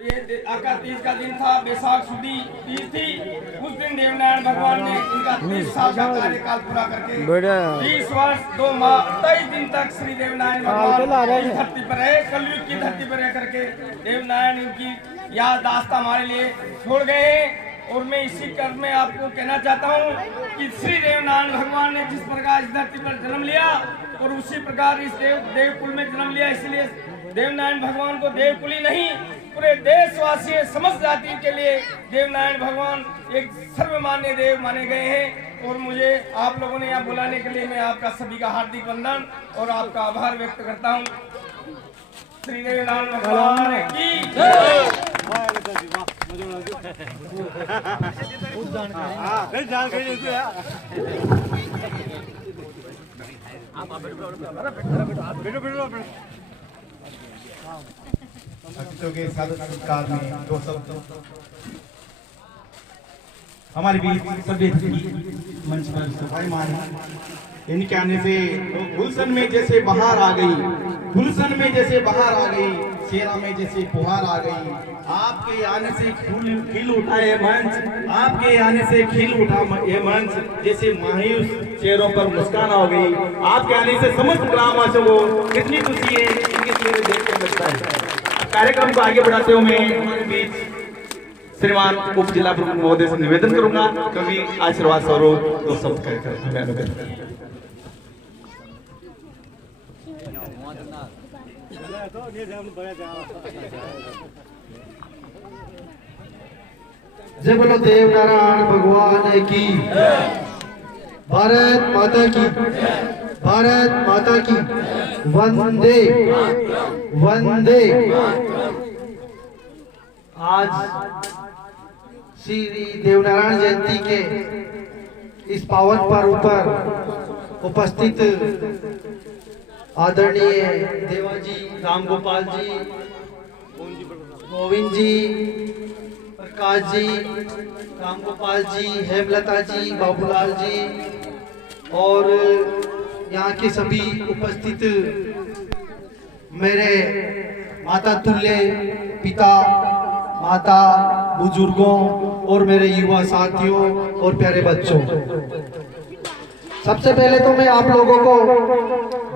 ये आका तीज का दिन था, बैसाख सुदी तीज थी। उस दिन देवनारायण भगवान ने इनका 30 साल का कार्यकाल पूरा करके 30 वर्ष 2 माह 23 दिन तक श्री देवनारायण भगवान इस धरती पर रहे, कलयुग की धरती पर रह करके देवनारायण इनकी याद दास्ता हमारे लिए छोड़ गए हैं। और मैं इसी कर्म में आपको कहना चाहता हूँ कि श्री देवनारायण भगवान ने जिस प्रकार इस धरती पर जन्म लिया और उसी प्रकार इस देवकुल में जन्म लिया, इसलिए देवनारायण भगवान को देवकुल ही नहीं पूरे देशवासी समस्त जाति के लिए देवनारायण भगवान एक सर्वमान्य देव माने गए हैं। और मुझे आप लोगों ने यहाँ बुलाने के लिए मैं आपका सभी का हार्दिक वंदन और आपका आभार व्यक्त करता हूँ। श्री देवनारायण भगवान की जय। भक्तों के सादर संस्कार में दो शब्द हमारे बीच सभी मंच पर सभायमान इनके आने से गुलशन में जैसे बहार आ गई, गुलशन में जैसे बहार आ गई, शेरा में जैसे फुहार आ गई। आपके आने से खिल उठा ये मंच, आपके आने से खिल उठा ये मंच, जैसे मायूस चेहरों पर मुस्कान आ गई। आपके आने से समस्त ग्रामवासियों को कितनी खुशी है इनके चेहरे देख कर लगता है। कार्यक्रम को आगे बढ़ाते हुए हमारे बीच श्रीमान उप जिला प्रमुख महोदय से निवेदन करूंगा कभी आशीर्वाद स्वरूप दो शब्द कहकर। जय बोलो देवनारायण भगवान की, भारत माता की, भारत माता की, वंदे वंदे। आज श्री देवनारायण जयंती के इस पावन पर्व पर उपस्थित आदरणीय देवाजी, राम गोपाल जी, गोविंद जी, प्रकाश जी, राम गोपाल जी, हेमलता जी, बाबूलाल जी और यहाँ के सभी उपस्थित मेरे माता तुल्य पिता, माता, बुजुर्गों और मेरे युवा साथियों और प्यारे बच्चों, सबसे पहले तो मैं आप लोगों को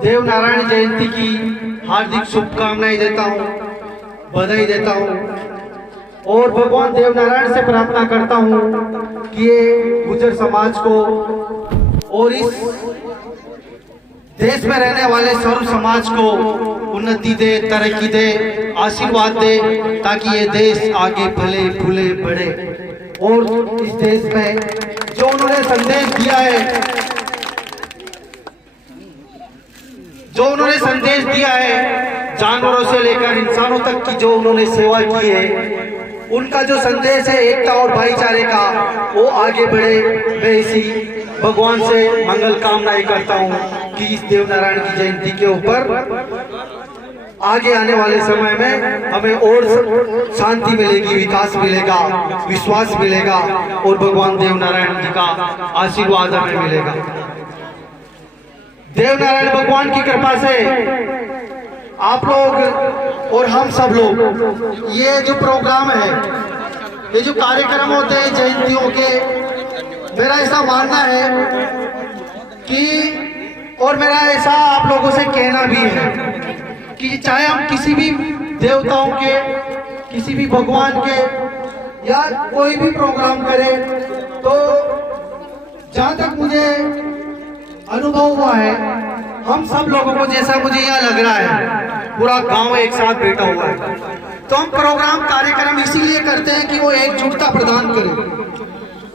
देवनारायण जयंती की हार्दिक शुभकामनाएं देता हूँ, बधाई देता हूँ और भगवान देवनारायण से प्रार्थना करता हूँ कि ये गुर्जर समाज को और इस देश में रहने वाले सर्व समाज को उन्नति दे, तरक्की दे, आशीर्वाद दे, ताकि ये देश आगे फले फूले बढ़े। और इस देश में जो उन्होंने संदेश दिया है, जो उन्होंने संदेश दिया है, जानवरों से लेकर इंसानों तक की जो उन्होंने सेवा की है, उनका जो संदेश है एकता और भाईचारे का, वो आगे बढ़े। मैं इसी भगवान से मंगल कामनाएं करता हूँ कि इस देवनारायण की जयंती के ऊपर आगे आने वाले समय में हमें और शांति मिलेगी, विकास मिलेगा, विश्वास मिलेगा और भगवान देवनारायण जी का आशीर्वाद हमें मिलेगा। देवनारायण भगवान की कृपा से आप लोग और हम सब लोग, ये जो प्रोग्राम है, ये जो कार्यक्रम होते हैं जयंतियों के, मेरा ऐसा मानना है कि और मेरा ऐसा आप लोगों से कहना भी है कि चाहे हम किसी भी देवताओं के, किसी भी भगवान के या कोई भी प्रोग्राम करें, तो जहां तक मुझे अनुभव हुआ है, हम सब लोगों को, जैसा मुझे यहाँ लग रहा है, पूरा गांव एक साथ बैठा हुआ है, तो हम प्रोग्राम कार्यक्रम इसीलिए करते हैं कि वो एकजुटता प्रदान करे।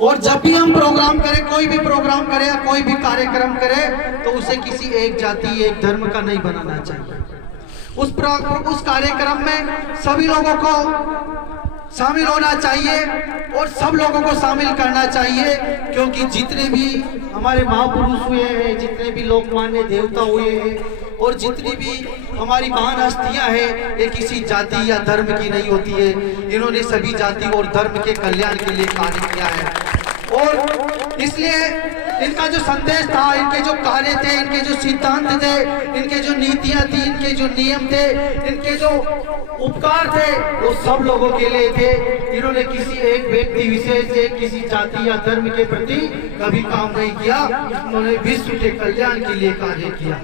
और जब भी हम प्रोग्राम करें, कोई भी प्रोग्राम करें या कोई भी कार्यक्रम करें, तो उसे किसी एक जाति, एक धर्म का नहीं बनाना चाहिए। उस कार्यक्रम में सभी लोगों को शामिल होना चाहिए और सब लोगों को शामिल करना चाहिए, क्योंकि जितने भी हमारे महापुरुष हुए हैं, जितने भी लोकमान्य देवता हुए हैं और जितनी भी हमारी महान हस्तियां हैं, ये किसी जाति या धर्म की नहीं होती है। इन्होंने सभी जाति और धर्म के कल्याण के लिए कार्य किया है और इसलिए इनका जो संदेश था, इनके जो कार्य थे, इनके जो सिद्धांत थे, इनके जो नीतियां थी, इनके जो नियम थे, इनके जो उपकार थे, वो सब लोगों के लिए थे। इन्होंने किसी एक व्यक्ति विशेष से, किसी जाति या धर्म के प्रति कभी काम नहीं किया। उन्होंने विश्व के कल्याण के लिए कार्य किया।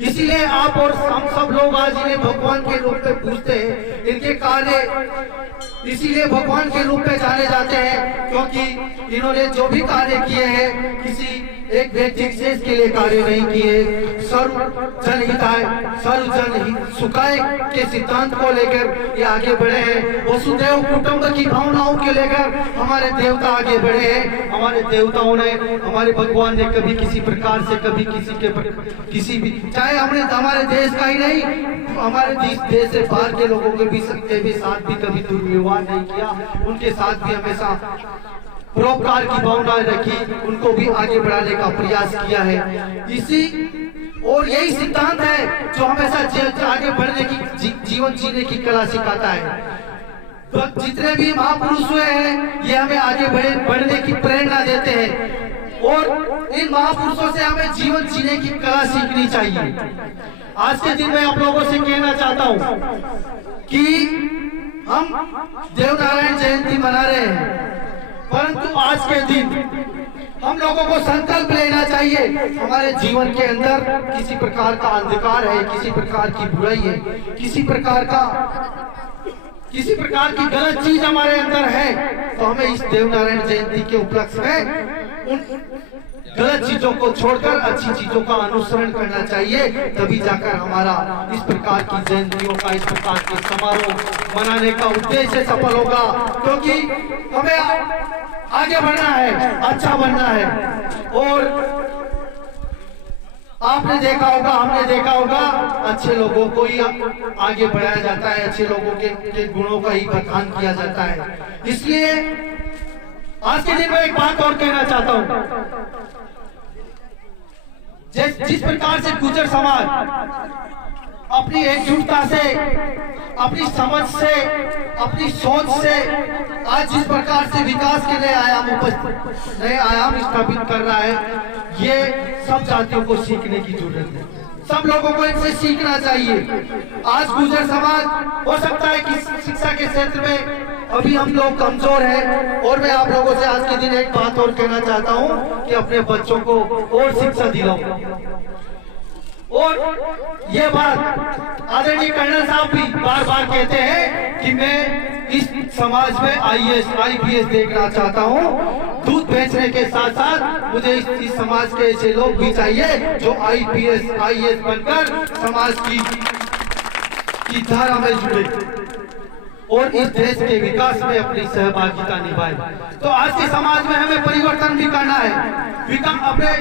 इसीलिए आप और हम सब लोग आज इन्हें भगवान के रूप में पूजते हैं। इनके कार्य इसीलिए भगवान के रूप में जाने जाते हैं, क्योंकि इन्होंने जो भी कार्य किए हैं किसी एक व्यक्ति विशेष के लिए कार्य नहीं किए। सर्व जन हिताय, सर्व जन सुखाय के सिद्धांत को लेकर ये आगे बढ़े हैं। वसुदेव कुटुंब की भावनाओं के लेकर हमारे देवता आगे बढ़े हैं। हमारे देवताओं ने, हमारे भगवान ने कभी किसी प्रकार से, कभी किसी भी, चाहे हमने हमारे देश का ही नहीं, हमारे देश से बाहर के लोगों के भी साथ भी कभी दुर्व्यवहार नहीं किया। उनके साथ भी हमेशा परोपकार की भावना रखी, उनको भी आगे बढ़ाने का प्रयास किया है। इसी और यही सिद्धांत है जो हमेशा आगे बढ़ने की, जीवन जीने की कला सिखाता है। तो जितने भी महापुरुष हुए हैं ये हमें आगे बढ़ने की प्रेरणा देते हैं, और इन महापुरुषों से हमें जीवन जीने की कला सीखनी चाहिए। आज के दिन में आप लोगों से कहना चाहता हूं कि हम देवनारायण जयंती मना रहे हैं, परंतु आज के दिन हम लोगों को संकल्प लेना चाहिए, हमारे जीवन के अंदर किसी प्रकार का अंधकार है, किसी प्रकार की बुराई है, किसी प्रकार की गलत चीज हमारे अंदर है, तो हमें इस देवनारायण जयंती के उपलक्ष्य में उन गलत चीजों को छोड़कर अच्छी चीजों का अनुसरण करना चाहिए। तभी जाकर हमारा इस प्रकार की जयंतियों का, इस प्रकार के समारोह मनाने का उद्देश्य सफल होगा, क्योंकि हमें आगे बढ़ना है, अच्छा बनना है। और आपने देखा होगा, हमने देखा होगा, अच्छे लोगों को ही आगे बढ़ाया जाता है, अच्छे लोगों के गुणों का ही बखान किया जाता है। इसलिए आज के दिन में एक बात और कहना चाहता हूं, जिस प्रकार से गुर्जर समाज अपनी एकजुटता से, अपनी समझ से, अपनी सोच से आज जिस प्रकार से विकास के नए आयाम स्थापित कर रहा है, ये सब जातियों को सीखने की जरूरत है। सब लोगों को इनसे सीखना चाहिए। आज गुर्जर समाज, हो सकता है कि शिक्षा के क्षेत्र में अभी हम लोग कमजोर हैं, और मैं आप लोगों से आज के दिन एक बात और कहना चाहता हूं कि अपने बच्चों को और शिक्षा दिलाओ। और ये बात आदरणीय कर्नल साहब भी बार बार कहते हैं कि मैं इस समाज में IAS IPS देखना चाहता हूं। दूध बेचने के साथ साथ मुझे इस समाज के ऐसे लोग भी चाहिए जो IPS IAS बनकर समाज की धारा में जुड़े और इस देश के विकास में अपनी सहभागिता निभाए। तो आज के समाज में हमें परिवर्तन भी करना है। अपने